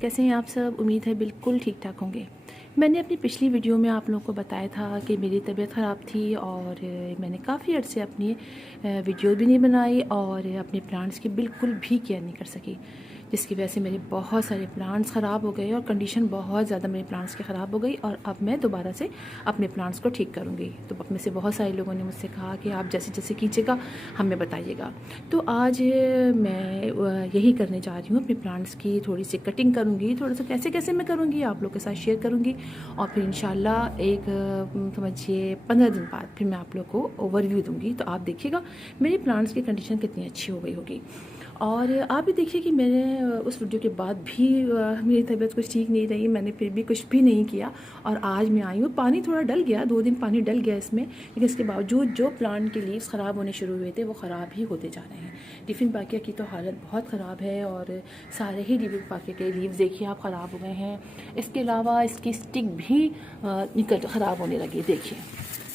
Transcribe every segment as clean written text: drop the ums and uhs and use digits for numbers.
कैसे हैं आप सब। उम्मीद है बिल्कुल ठीक ठाक होंगे। मैंने अपनी पिछली वीडियो में आप लोगों को बताया था कि मेरी तबीयत ख़राब थी और मैंने काफ़ी अर्से अपनी वीडियो भी नहीं बनाई और अपने प्लांट्स की बिल्कुल भी केयर नहीं कर सकी, जिसकी वजह से मेरे बहुत सारे प्लांट्स ख़राब हो गए और कंडीशन बहुत ज़्यादा मेरे प्लांट्स की ख़राब हो गई। और अब मैं दोबारा से अपने प्लांट्स को ठीक करूँगी। तो अब में से बहुत सारे लोगों ने मुझसे कहा कि आप जैसे जैसे कीजिएगा हमें बताइएगा। तो आज मैं यही करने जा रही हूँ, अपने प्लांट्स की थोड़ी सी कटिंग करूँगी, थोड़ा सा कैसे कैसे मैं करूँगी आप लोग के साथ शेयर करूँगी। और फिर इंशाल्लाह एक समझिए 15 दिन बाद फिर मैं आप लोग को ओवरव्यू दूँगी। तो आप देखिएगा मेरी प्लांट्स की कंडीशन कितनी अच्छी हो गई होगी। और आप भी देखिए कि मैंने उस वीडियो के बाद भी मेरी तबीयत कुछ ठीक नहीं रही, मैंने फिर भी कुछ भी नहीं किया। और आज मैं आई हूँ, पानी थोड़ा डल गया, 2 दिन पानी डल गया इसमें, लेकिन इसके बावजूद जो प्लांट के लीव्स ख़राब होने शुरू हुए थे वो ख़राब ही होते जा रहे हैं। टिफ़िन बाकिया की तो हालत बहुत ख़राब है और सारे ही टिफ़िन बाकिया के लीव्स देखिए आप ख़राब हो गए हैं। इसके अलावा इसकी स्टिक भी निकल ख़राब होने लगी। देखिए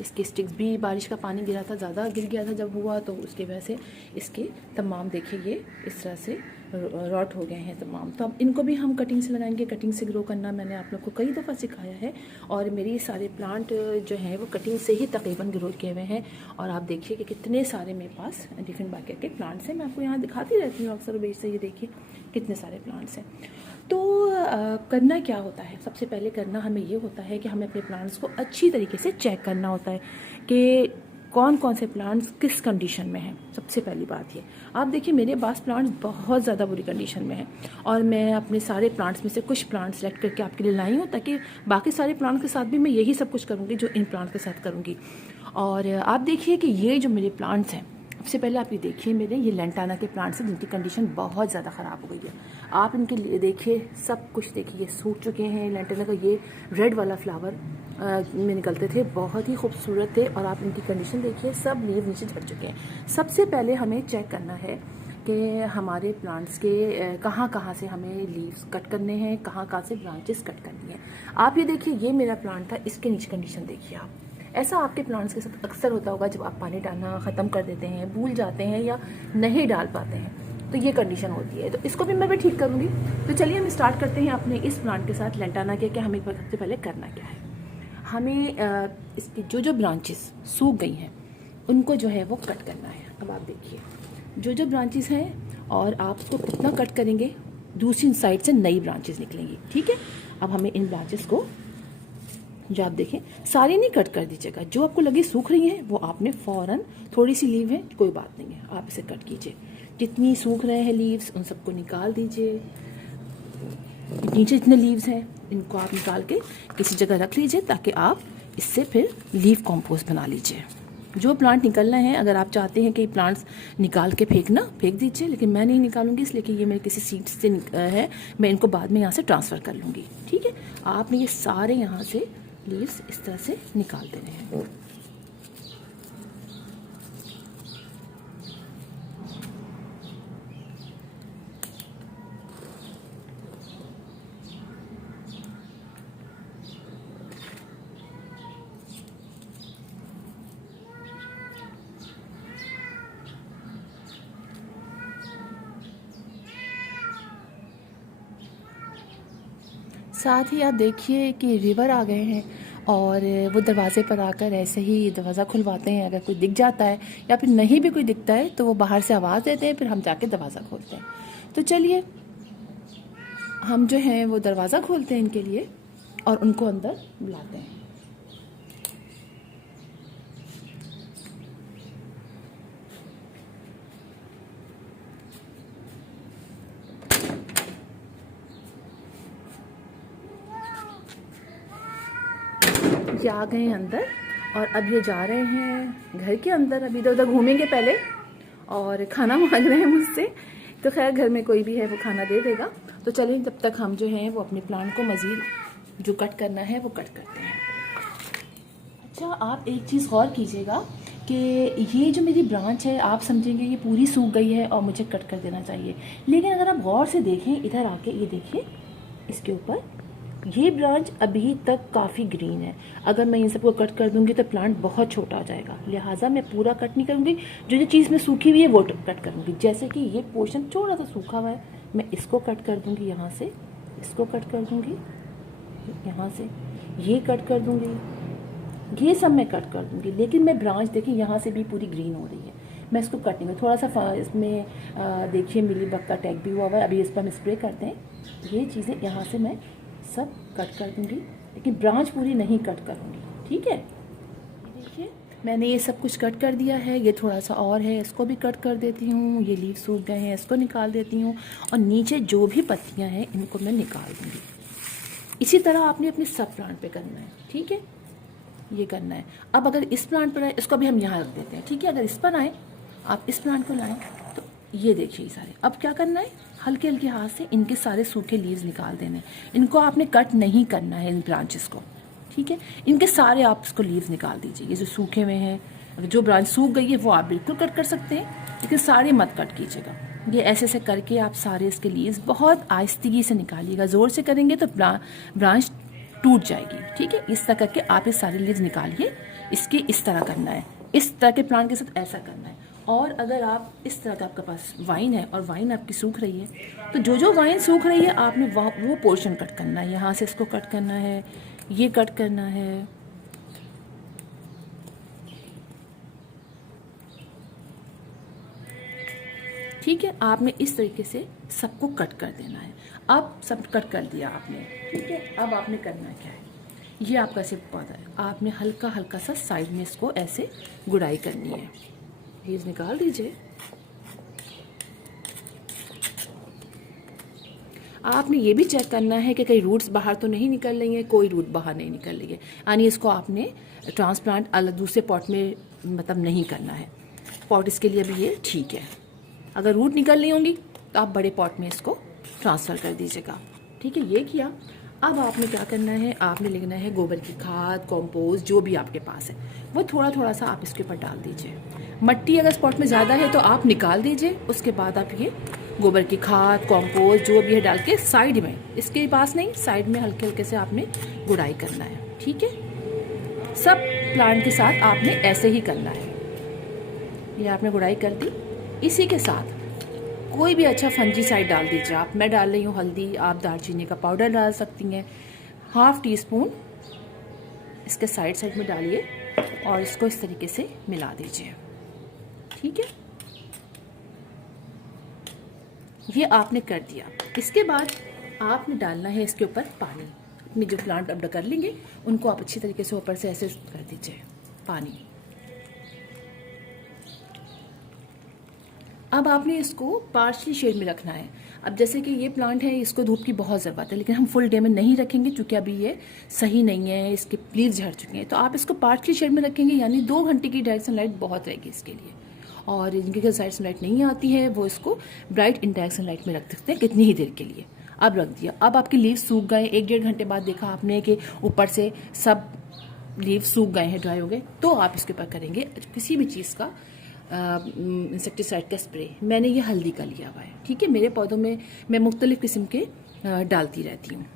इसकी स्टिक्स भी, बारिश का पानी गिरा था, ज़्यादा गिर गया था जब हुआ, तो उसकी वजह से इसके तमाम देखिए ये इस तरह से रॉट हो गए हैं तमाम। तो अब इनको भी हम कटिंग से लगाएंगे। कटिंग से ग्रो करना मैंने आप लोग को कई दफ़ा सिखाया है और मेरी सारे प्लांट जो हैं वो कटिंग से ही तकरीबन ग्रो किए हुए हैं। और आप देखिए कि कितने सारे मेरे पास डिफरेंट बाकी के प्लांट्स हैं। मैं आपको यहाँ दिखाती रहती हूँ अक्सर बेच से, ये देखिए कितने सारे प्लांट्स हैं। तो करना क्या होता है, सबसे पहले करना हमें ये होता है कि हमें अपने प्लांट्स को अच्छी तरीके से चेक करना होता है कि कौन कौन से प्लांट्स किस कंडीशन में हैं। सबसे पहली बात ये, आप देखिए मेरे पास प्लांट्स बहुत ज़्यादा बुरी कंडीशन में हैं और मैं अपने सारे प्लांट्स में से कुछ प्लांट्स सेलेक्ट करके आपके लिए लाई हूँ, ताकि बाकी सारे प्लांट्स के साथ भी मैं यही सब कुछ करूँगी जो इन प्लांट्स के साथ करूँगी। और आप देखिए कि ये जो मेरे प्लांट्स हैं, सबसे पहले आप ये देखिए मेरे ये लेंटाना के प्लांट्स हैं जिनकी कंडीशन बहुत ज़्यादा ख़राब हो गई है। आप इनके लिए देखिए सब कुछ देखिए, ये सूख चुके हैं। लेंटाना का ये रेड वाला फ्लावर में निकलते थे, बहुत ही खूबसूरत थे। और आप इनकी कंडीशन देखिए, सब लीव नीचे झड़ चुके हैं। सबसे पहले हमें चेक करना है कि हमारे प्लांट्स के कहाँ कहाँ से हमें लीव्स कट करने हैं, कहाँ कहाँ से ब्रांचेस कट करनी है। आप ये देखिए, ये मेरा प्लांट था, इसके नीचे कंडीशन देखिए आप। ऐसा आपके प्लांट्स के साथ अक्सर होता होगा, जब आप पानी डालना ख़त्म कर देते हैं, भूल जाते हैं या नहीं डाल पाते हैं, तो ये कंडीशन होती है। तो इसको भी मैं भी ठीक करूँगी। तो चलिए हम स्टार्ट करते हैं अपने इस प्लांट के साथ लेंटाना के। हमें सबसे पहले करना क्या है, हमें इसकी जो ब्रांचेस सूख गई हैं उनको जो है वो कट करना है। अब आप देखिए जो ब्रांचेस हैं, और आप उसको कितना कट करेंगे, दूसरी साइड से नई ब्रांचेस निकलेंगी। ठीक है, अब हमें इन ब्रांचेस को, जो आप देखें, सारी नहीं कट कर दीजिएगा, जो आपको लगे सूख रही हैं वो आपने फ़ौरन, थोड़ी सी लीव है कोई बात नहीं है, आप इसे कट कीजिए। जितनी सूख रहे हैं लीव्स उन सबको निकाल दीजिए। नीचे जितने लीव्स हैं इनको आप निकाल के किसी जगह रख लीजिए, ताकि आप इससे फिर लीव कॉम्पोस्ट बना लीजिए। जो प्लांट निकलना है, अगर आप चाहते हैं कि प्लांट्स निकाल के फेंक दीजिए, लेकिन मैं नहीं निकालूंगी इसलिए कि ये मेरे किसी सीड से है, मैं इनको बाद में यहाँ से ट्रांसफ़र कर लूँगी। ठीक है, आपने ये सारे यहाँ से लीव्स इस तरह से निकाल देने हैं। साथ ही आप देखिए कि रिवर आ गए हैं और वो दरवाज़े पर आकर ऐसे ही दरवाज़ा खुलवाते हैं। अगर कोई दिख जाता है या फिर नहीं भी कोई दिखता है तो वो बाहर से आवाज़ देते हैं, फिर हम जाके दरवाज़ा खोलते हैं। तो चलिए हम जो हैं वो दरवाज़ा खोलते हैं इनके लिए और उनको अंदर बुलाते हैं। ये आ गए हैं अंदर और अब ये जा रहे हैं घर के अंदर। अभी इधर उधर घूमेंगे पहले और खाना मांग रहे हैं मुझसे। तो खैर घर में कोई भी है वो खाना दे देगा। तो चलिए जब तक हम जो हैं वो अपने प्लांट को मज़ीद जो कट करना है वो कट करते हैं। अच्छा, आप एक चीज़ गौर कीजिएगा कि ये जो मेरी ब्रांच है, आप समझेंगे ये पूरी सूख गई है और मुझे कट कर देना चाहिए, लेकिन अगर आप गौर से देखें इधर आके, ये देखिए इसके ऊपर ये ब्रांच अभी तक काफ़ी ग्रीन है। अगर मैं इन सबको कट कर दूंगी तो प्लांट बहुत छोटा हो जाएगा, लिहाजा मैं पूरा कट नहीं करूंगी। जो चीज़ में सूखी हुई है वो कट करूंगी। जैसे कि ये पोर्शन थोड़ा सा सूखा हुआ है, मैं इसको कट कर दूंगी यहाँ से इसको कट कर दूँगी, यहाँ से ये कट कर दूँगी, ये सब मैं कट कर दूँगी। लेकिन मैं ब्रांच देखिए यहाँ से भी पूरी ग्रीन हो रही है, मैं इसको कट नहीं करूँ। थोड़ा सा इसमें देखिए मिलीबग का टैग भी हुआ हुआ है, अभी इस पर हम स्प्रे करते हैं। ये चीज़ें यहाँ से मैं सब कट कर दूँगी, लेकिन ब्रांच पूरी नहीं कट करूँगी, ठीक है। देखिए मैंने ये सब कुछ कट कर दिया है, ये थोड़ा सा और है, इसको भी कट कर देती हूँ। ये लीव सूख गए हैं, इसको निकाल देती हूँ, और नीचे जो भी पत्तियाँ हैं इनको मैं निकाल दूँगी। इसी तरह आपने अपने सब प्लांट पे करना है, ठीक है, ये करना है। अब अगर इस प्लांट पर आए, इसको भी हम यहाँ रख देते हैं, ठीक है। अगर इस पर आए, आप इस प्लांट को लाएं, तो ये देखिए सारे। अब क्या करना है, हल्के हल्के हाथ से इनके सारे सूखे लीव्स निकाल देने। इनको आपने कट नहीं करना है, इन ब्रांचेस को, ठीक है। इनके सारे आप इसको लीव्स निकाल दीजिए, ये जो सूखे हुए हैं। अगर जो ब्रांच सूख गई है वो आप बिल्कुल कट कर सकते हैं, लेकिन सारे मत कट कीजिएगा। ये ऐसे ऐसे करके आप सारे इसके लीव्स बहुत आहिस्दगी से निकालिएगा। ज़ोर से करेंगे तो ब्रांच टूट जाएगी, ठीक है। इस तरह करके आप ये सारे लीव्स निकालिए। इसके इस तरह करना है, इस तरह के प्लांट के साथ ऐसा करना है। और अगर आप इस तरह का आपके पास वाइन है और वाइन आपकी सूख रही है, तो जो जो वाइन सूख रही है आपने वो पोर्शन कट करना है। यहाँ से इसको कट करना है, ये कट करना है, ठीक है। आपने इस तरीके से सबको कट कर देना है। अब सब कट कर दिया आपने, ठीक है। अब आपने करना क्या है, ये आपका सिर्फ पौधा है, आपने हल्का हल्का सा साइड में इसको ऐसे गुड़ाई करनी है। लीव्स निकाल दीजिए। आपने ये भी चेक करना है कि कहीं रूट्स बाहर तो नहीं निकल रही हैं। कोई रूट बाहर नहीं निकल रही है, यानी इसको आपने ट्रांसप्लांट अलग दूसरे पॉट में मतलब नहीं करना है। पॉट इसके लिए भी ये ठीक है। अगर रूट निकल रही होंगी तो आप बड़े पॉट में इसको ट्रांसफ़र कर दीजिएगा, ठीक है। ये किया। अब आपने क्या करना है, आपने लेना है गोबर की खाद, कंपोस्ट, जो भी आपके पास है वो थोड़ा थोड़ा सा आप इसके ऊपर डाल दीजिए। मट्टी अगर स्पॉट में ज़्यादा है तो आप निकाल दीजिए। उसके बाद आप ये गोबर की खाद, कंपोस्ट जो भी है डाल के साइड में, इसके पास नहीं, साइड में हल्के हल्के से आपने गुड़ाई करना है, ठीक है। सब प्लांट के साथ आपने ऐसे ही करना है। ये आपने गुड़ाई कर दी। इसी के साथ कोई भी अच्छा फंजीसाइड डाल दीजिए आप। मैं डाल रही हूँ हल्दी, आप दालचीनी का पाउडर डाल सकती हैं। 1/2 टीस्पून इसके साइड में डालिए और इसको इस तरीके से मिला दीजिए, ठीक है। ये आपने कर दिया। इसके बाद आपने डालना है इसके ऊपर पानी। अपने जो प्लांट अब कर लेंगे उनको आप अच्छी तरीके से ऊपर से ऐसे कर दीजिए पानी। अब आपने इसको पार्शली शेड में रखना है। अब जैसे कि ये प्लांट है, इसको धूप की बहुत ज़रूरत है, लेकिन हम फुल डे में नहीं रखेंगे क्योंकि अभी ये सही नहीं है, इसके लीव्स झड़ चुके हैं। तो आप इसको पार्शली शेड में रखेंगे, यानी 2 घंटे की डायरेक्ट सनलाइट बहुत रहेगी इसके लिए। और जिनके घर डायरेक्ट सनलाइट नहीं आती है वो इसको ब्राइट इंडायरेक्ट सनलाइट में रख सकते हैं कितनी ही देर के लिए। अब रख दिया। अब आपके लीव्स सूख गए। 1-1.5 घंटे बाद देखा आपने कि ऊपर से सब लीव्स सूख गए हैं, ड्राई हो गए, तो आप इसके ऊपर करेंगे किसी भी चीज़ का इंसेक्टिसाइड का स्प्रे। मैंने ये हल्दी का लिया हुआ है, ठीक है। मेरे पौधों में मैं मुख्तलिफ किस्म के डालती रहती हूँ।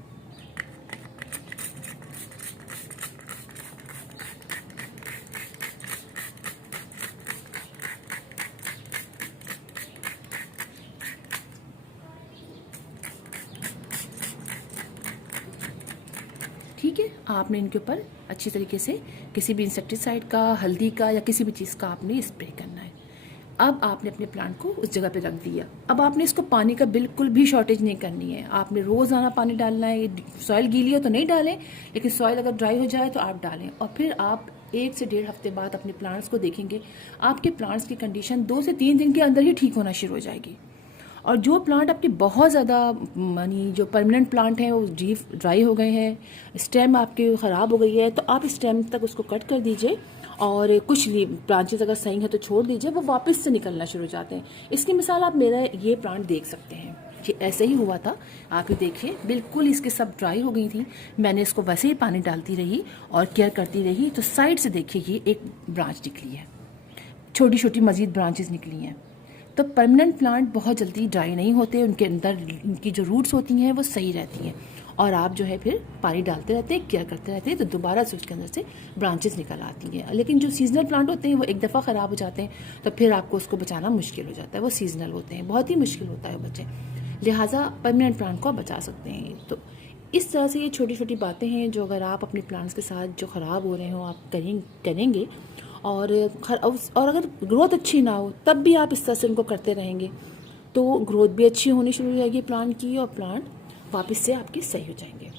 ठीक है, आपने इनके ऊपर अच्छी तरीके से किसी भी इंसेक्टिसाइड का, हल्दी का या किसी भी चीज़ का आपने स्प्रे करना है। अब आपने अपने प्लांट को उस जगह पे रख दिया। अब आपने इसको पानी का बिल्कुल भी शॉर्टेज नहीं करनी है। आपने रोज़ाना पानी डालना है। सॉइल गीली हो तो नहीं डालें, लेकिन सॉइल अगर ड्राई हो जाए तो आप डालें। और फिर आप 1 से 1.5 हफ्ते बाद अपने प्लांट्स को देखेंगे, आपके प्लांट्स की कंडीशन 2 से 3 दिन के अंदर ही ठीक होना शुरू हो जाएगी। और जो प्लांट आपके बहुत ज़्यादा यानी जो परमानेंट प्लांट हैं वो ड्राई हो गए हैं, स्टेम आपके ख़राब हो गई है, तो आप स्टेम तक उसको कट कर दीजिए। और कुछ ब्रांचेस अगर सही है तो छोड़ दीजिए, वो वापस से निकलना शुरू हो जाते हैं। इसकी मिसाल आप मेरा ये प्लांट देख सकते हैं, ये ऐसे ही हुआ था। आप ये देखिए, बिल्कुल इसके सब ड्राई हो गई थी। मैंने इसको वैसे ही पानी डालती रही और केयर करती रही, तो साइड से देखिए ये एक ब्रांच निकली है, छोटी छोटी मज़ीद ब्रांचेस निकली हैं। तो परमानेंट प्लांट बहुत जल्दी ड्राई नहीं होते, उनके अंदर उनकी जो रूट्स होती हैं वो सही रहती हैं। और आप जो है फिर पानी डालते रहते हैं, केयर करते रहते हैं, तो दोबारा से उसके अंदर से ब्रांचेस निकल आती हैं। लेकिन जो सीजनल प्लांट होते हैं वो एक दफ़ा ख़राब हो जाते हैं, तो फिर आपको उसको बचाना मुश्किल हो जाता है। वो सीजनल होते हैं, बहुत ही मुश्किल होता है बच्चे। लिहाजा परमानेंट प्लांट को आप बचा सकते हैं। तो इस तरह से ये छोटी छोटी बातें हैं जो अगर आप अपने प्लांट्स के साथ जो ख़राब हो रहे हो आप करेंगे और अगर ग्रोथ अच्छी ना हो तब भी आप इस तरह से उनको करते रहेंगे तो ग्रोथ भी अच्छी होनी शुरू हो जाएगी प्लांट की और प्लांट वापस से आपके सही हो जाएंगे।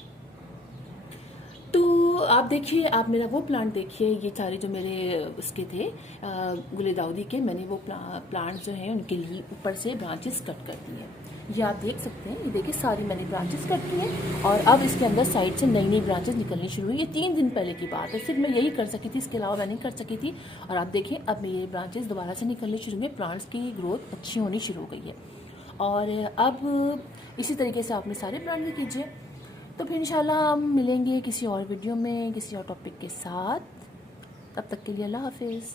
तो आप देखिए, आप मेरा वो प्लांट देखिए, ये सारे जो मेरे उसके थे गुलदाउदी के, मैंने वो प्लांट जो हैं उनके लिए ऊपर से ब्रांचेस कट कर दी हैं। ये आप देख सकते हैं, ये देखिए सारी मैंने ब्रांचेस कट की हैं और अब इसके अंदर साइड से नई नई ब्रांचेस निकलनी शुरू हुई। ये 3 दिन पहले की बात है, सिर्फ मैं यही कर सकी थी, इसके अलावा मैं नहीं कर सकी थी। और आप देखें अब मेरे ब्रांचेस दोबारा से निकलने शुरू हुए, प्लांट्स की ग्रोथ अच्छी होनी शुरू हो गई है। और अब इसी तरीके से आपने सारे प्लांट भी कीजिए। तो फिर इंशाल्लाह हम मिलेंगे किसी और वीडियो में किसी और टॉपिक के साथ। तब तक के लिए अल्लाह हाफिज़।